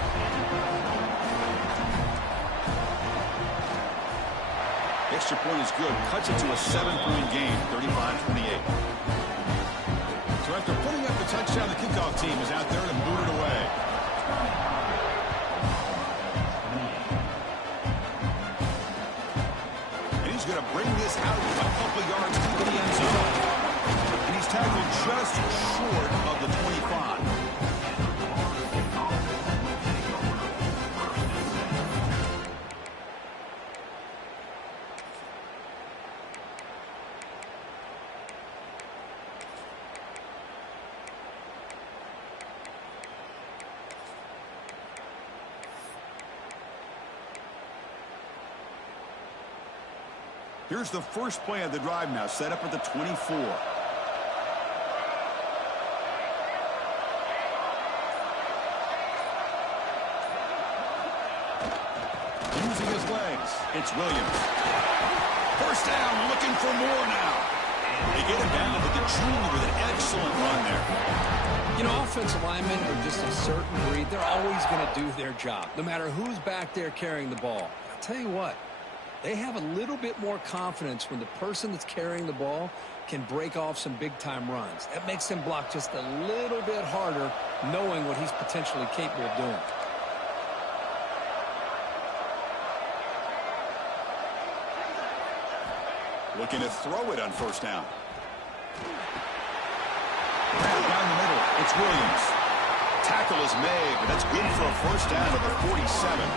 Extra point is good. Cuts it to a 7-point game, 35-28. So after putting up the touchdown, the kickoff team is out there to boot it away. And he's going to bring this out a couple yards to the end zone. And he's tackled just short of the 25. Here's the first play of the drive now, set up at the 24. Using his legs, it's Williams. First down, looking for more now. They get him down to the junior with an excellent run there. You know, offensive linemen are just a certain breed. They're always going to do their job, no matter who's back there carrying the ball. I'll tell you what. They have a little bit more confidence when the person that's carrying the ball can break off some big-time runs. That makes them block just a little bit harder, knowing what he's potentially capable of doing. Looking to throw it on first down. Down the middle, it's Williams. Tackle is made, but that's good for a first down at the 47.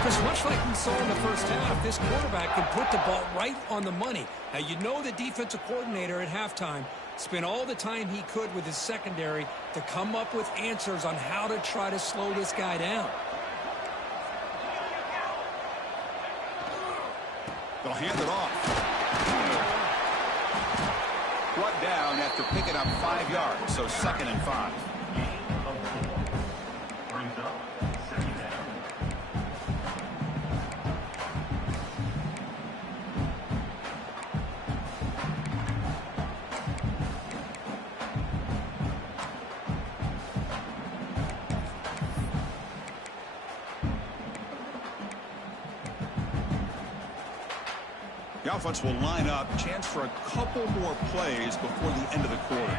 Chris, much like we saw in the first half, this quarterback can put the ball right on the money. Now, you know the defensive coordinator at halftime spent all the time he could with his secondary to come up with answers on how to try to slow this guy down. They'll hand it off. Brought down after picking up 5 yards, so 2nd and 5. Brings up second down. The offense will line up. Chance for a couple more plays before the end of the quarter.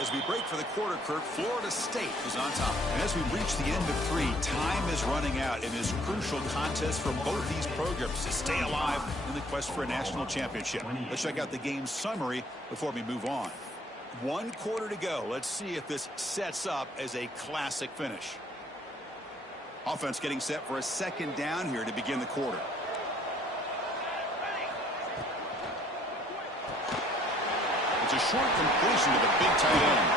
As we break for the quarter, Kirk, Florida State is on top. And as we reach the end of 3, time is running out in this crucial contest for both these programs to stay alive in the quest for a national championship. Let's check out the game summary before we move on. 1 quarter to go. Let's see if this sets up as a classic finish. Offense getting set for a 2nd down here to begin the quarter. It's a short completion to the big tight end.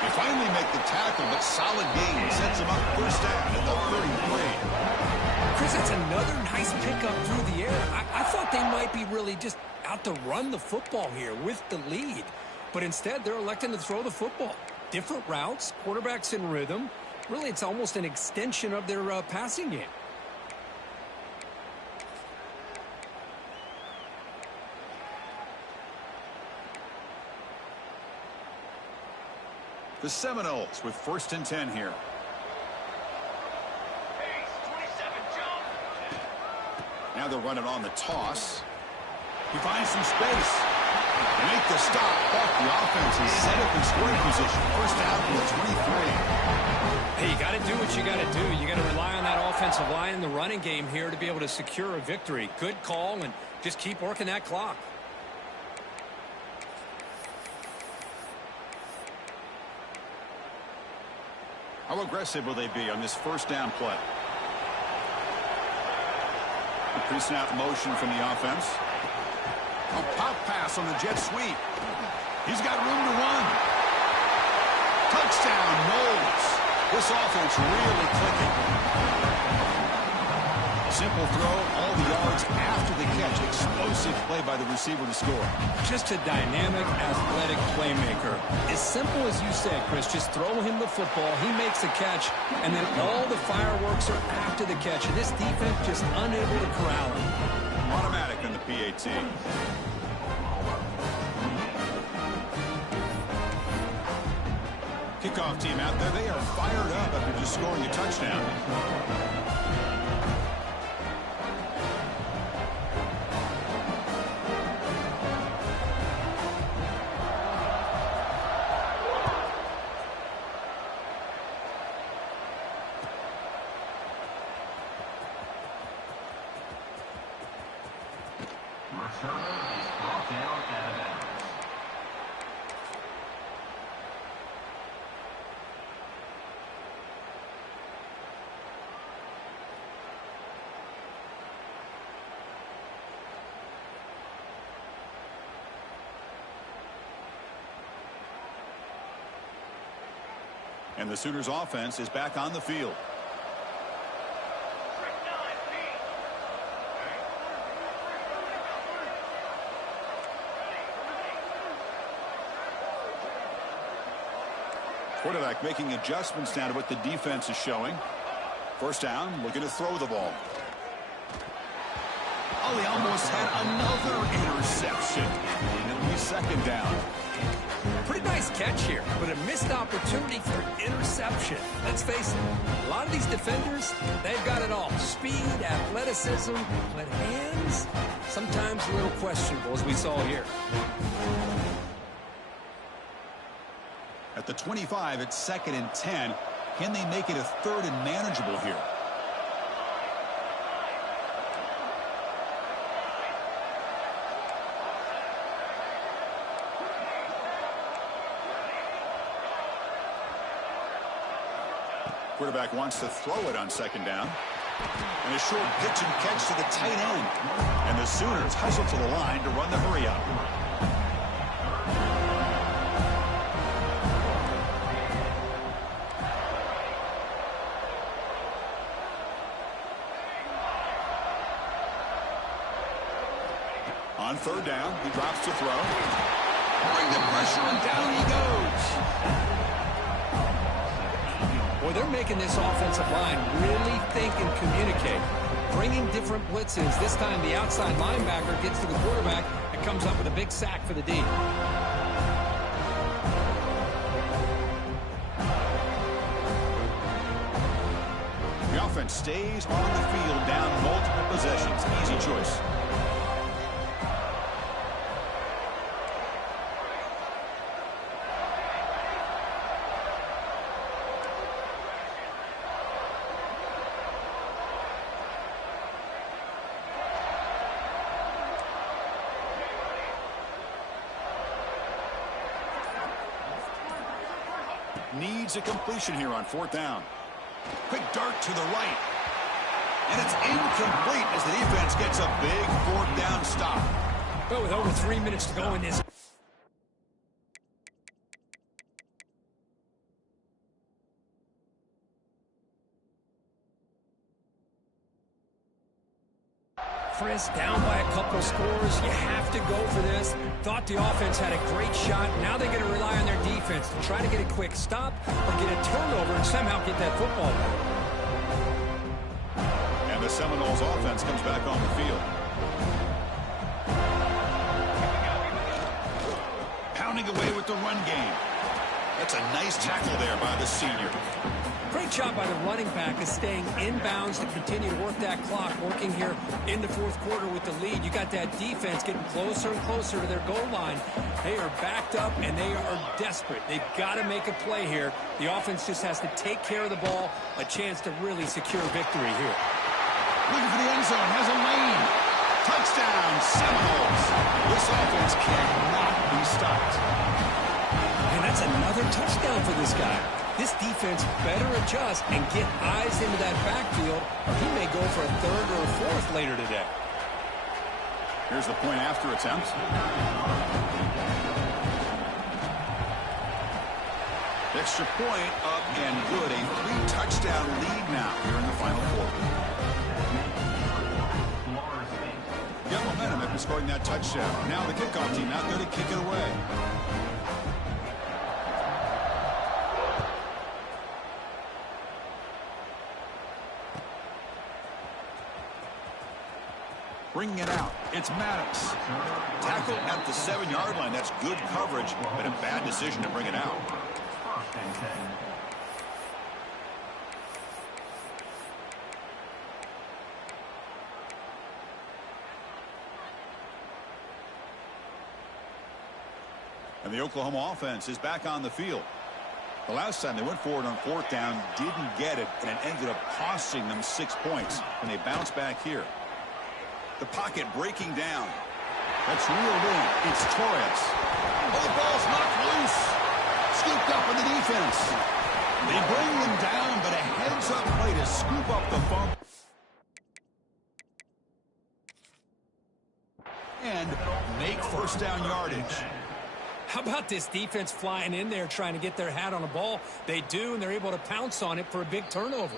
They finally make the tackle, but solid gain sets them up first down at the 33. Chris, that's another nice pickup through the air. I thought they might be really just out to run the football here with the lead. But instead, they're electing to throw the football. Different routes, quarterbacks in rhythm. Really, it's almost an extension of their passing game. The Seminoles with 1st and 10 here. Base 27 jump. Now they're running on the toss. He finds some space. They make the stop, but the offense is set up in scoring position. First down from the 23. Hey, you got to do what you got to do. You got to rely on that offensive line in the running game here to be able to secure a victory. Good call, and just keep working that clock. How aggressive will they be on this first down play? The pre-snap motion from the offense. A pop pass on the jet sweep. He's got room to run. Touchdown, Knowles. This offense really clicking. Simple throw, all the yards after the catch. Explosive play by the receiver to score. Just a dynamic, athletic playmaker. As simple as you said, Chris, just throw him the football, he makes the catch, and then all the fireworks are after the catch. And this defense just unable to corral him. Automatic on the PAT. Kickoff team out there. They are fired up after just scoring a touchdown. Returner is brought down out of bounds. And the Sooners offense is back on the field. Quarterback making adjustments now to what the defense is showing. First down, looking to throw the ball. Oh, he almost had another interception. And it'll be second down. Pretty nice catch here, but a missed opportunity for interception. Let's face it, a lot of these defenders, they've got it all. Speed, athleticism, but hands, sometimes a little questionable, as we saw here. At the 25, it's 2nd and 10. Can they make it a 3rd and manageable here? Quarterback wants to throw it on 2nd down. And a short pitch and catch to the tight end. And the Sooners hustle to the line to run the hurry up. On 3rd down, he drops to throw. Bring the pressure, and down he goes. Boy, they're making this offensive line really think and communicate. Bringing different blitzes. This time the outside linebacker gets to the quarterback and comes up with a big sack for the D. The offense stays on the field down multiple possessions. Easy choice. Needs a completion here on 4th down. Quick dart to the right. And it's incomplete as the defense gets a big 4th down stop. But with over 3 minutes to go in this. Chris, down by a couple scores. You have to go for this. Thought the offense had a great shot. Now they're going to rely on their defense to try to get a quick stop or get a turnover and somehow get that football back. And the Seminoles offense comes back on the field. Pounding away with the run game. That's a nice tackle there by the senior. Great job by the running back of staying inbounds to continue to work that clock, working here in the fourth quarter with the lead. You got that defense getting closer and closer to their goal line. They are backed up, and they are desperate. They've got to make a play here. The offense just has to take care of the ball, a chance to really secure victory here. Looking for the end zone, has a lane. Touchdown, Seminoles. This offense cannot be stopped. And that's another touchdown for this guy. This defense better adjust and get eyes into that backfield, or he may go for a third or a fourth later today. Here's the point after attempt. Extra point up and good. A 3-touchdown lead now here in the final quarter. Got momentum after scoring that touchdown. Now the kickoff team out there to kick it away. Bringing it out. It's Maddox. Tackle at the 7-yard line. That's good coverage, but a bad decision to bring it out. And the Oklahoma offense is back on the field. The last time they went forward on fourth down, didn't get it, and it ended up costing them 6 points. And they bounce back here. The pocket breaking down. That's reeled in. It's Torres. Oh, the ball's knocked loose. Scooped up in the defense. They bring them down, but a heads-up play to scoop up the bump. And make first down yardage. How about this defense flying in there trying to get their hat on a ball? They do, and they're able to pounce on it for a big turnover.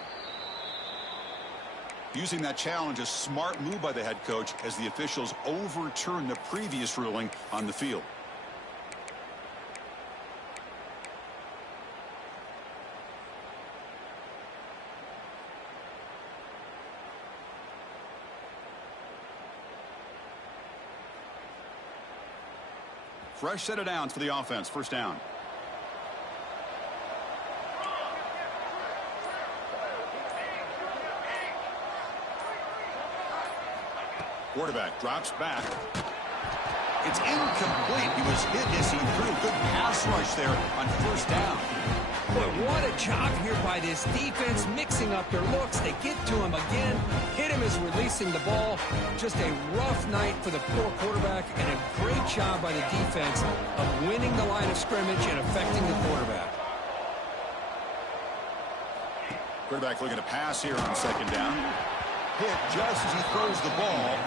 Using that challenge, a smart move by the head coach as the officials overturn the previous ruling on the field. Fresh set of downs for the offense. First down. Quarterback drops back. It's incomplete. He was hit as he threw. Good pass rush there on first down. Boy, what a job here by this defense, mixing up their looks. They get to him again. Hit him as releasing the ball. Just a rough night for the poor quarterback, and a great job by the defense of winning the line of scrimmage and affecting the quarterback. Quarterback looking to pass here on second down. Hit just as he throws the ball.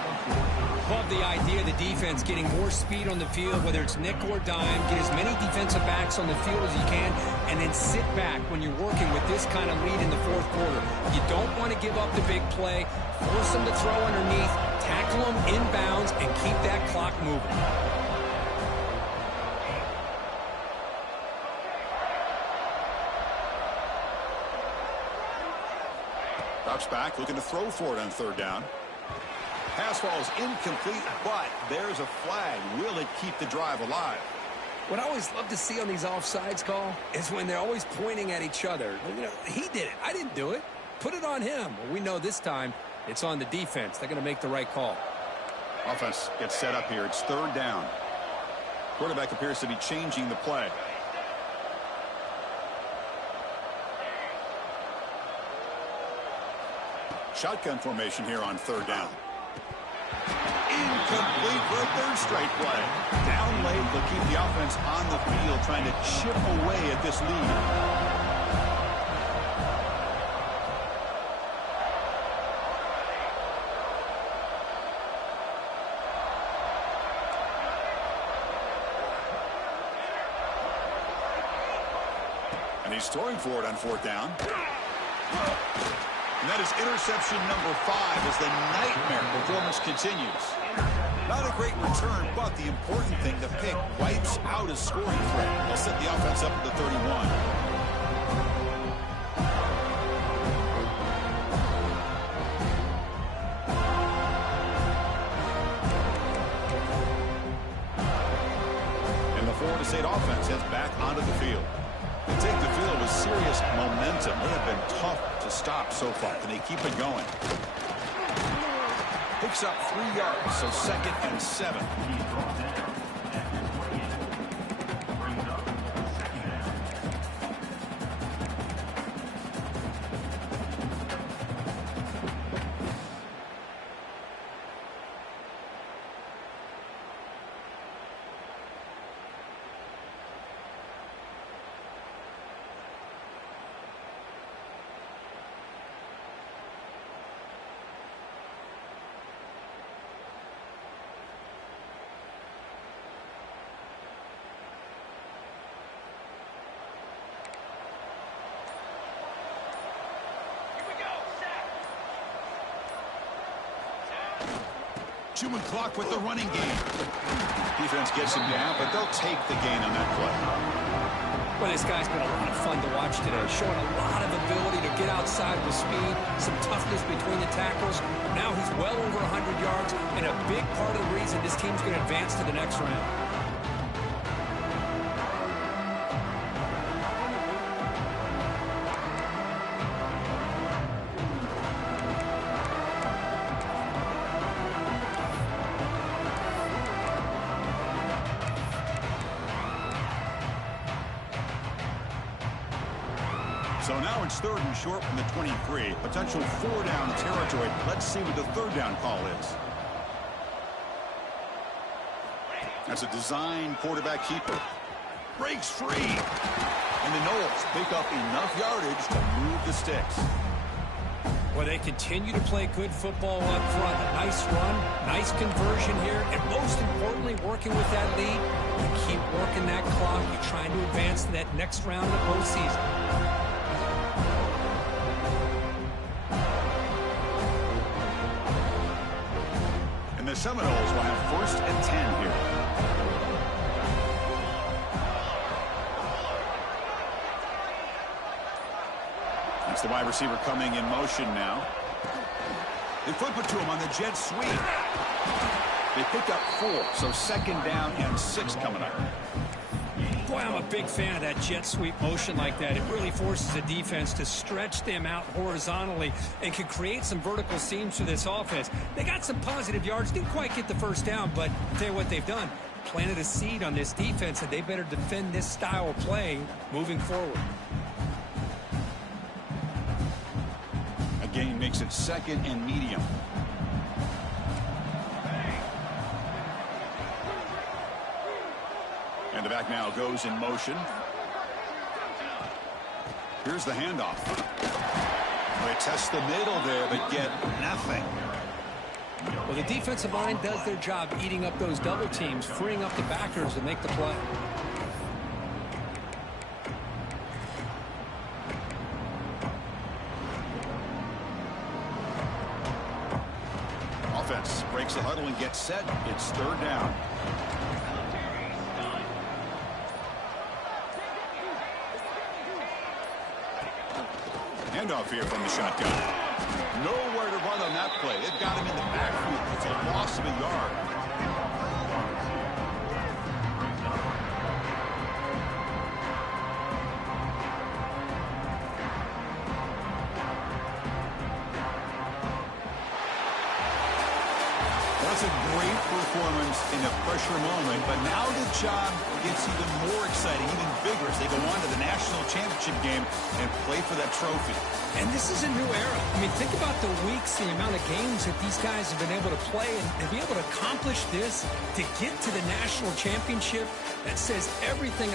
Love the idea of the defense getting more speed on the field, whether it's nickel or dime. Get as many defensive backs on the field as you can, and then sit back when you're working with this kind of lead in the fourth quarter. You don't want to give up the big play. Force them to throw underneath, tackle them inbounds, and keep that clock moving. Drops back, looking to throw for it on third down. Pass ball is incomplete, but there's a flag. Will it keep the drive alive? What I always love to see on these offsides call is when they're always pointing at each other. You know, he did it. I didn't do it. Put it on him. Well, we know this time it's on the defense. They're going to make the right call. Offense gets set up here. It's third down. Quarterback appears to be changing the play. Shotgun formation here on third down. Incomplete for a third straight play. Down late, they'll keep the offense on the field trying to chip away at this lead. And he's throwing for it on fourth down. And that is interception number 5 as the nightmare performance continues. Not a great return, but the important thing, the pick wipes out a scoring threat. They'll set the offense up at the 31. And the Florida State offense heads back onto the field. They take the field with serious momentum. They have been tough to stop so far. Can they keep it going? Picks up 3 yards, so 2nd and 7. Chewing clock with the running game. Defense gets him down, but they'll take the gain on that play. Well, this guy's been a lot of fun to watch today, showing a lot of ability to get outside with speed, some toughness between the tackles. Now he's well over 100 yards, and a big part of the reason this team's going to advance to the next round. So now it's 3rd and short from the 23. Potential 4-down territory. Let's see what the 3rd down call is. That's a design quarterback keeper. Breaks free. And the Noles pick up enough yardage to move the sticks. Well, they continue to play good football up front. A nice run, nice conversion here, and most importantly, working with that lead. You keep working that clock. You're trying to advance to that next round of the postseason. The Seminoles will have 1st and 10 here. That's the wide receiver coming in motion now. They flip it to him on the jet sweep. They pick up 4, so 2nd down and 6 coming up. Boy, I'm a big fan of that jet sweep motion like that. It really forces the defense to stretch them out horizontally and can create some vertical seams for this offense. They got some positive yards, didn't quite get the 1st down, but I'll tell you what they've done. Planted a seed on this defense, and they better defend this style of play moving forward. Again, makes it 2nd and medium. And the back now goes in motion. Here's the handoff. They test the middle there, but get nothing. Well, the defensive line does their job eating up those double teams, freeing up the backers to make the play. Offense breaks the huddle and gets set. It's 3rd down. Handoff here from the shotgun. Nowhere to run on that play. It got him in the backfield. It's a loss of a yard. That's a great performance in a pressure moment, but now the job gets even more exciting, even bigger as they go on to the national championship game and play for that trophy. And this is a new era. I mean, think about the weeks, the amount of games that these guys have been able to play, and to be able to accomplish this, to get to the national championship, that says everything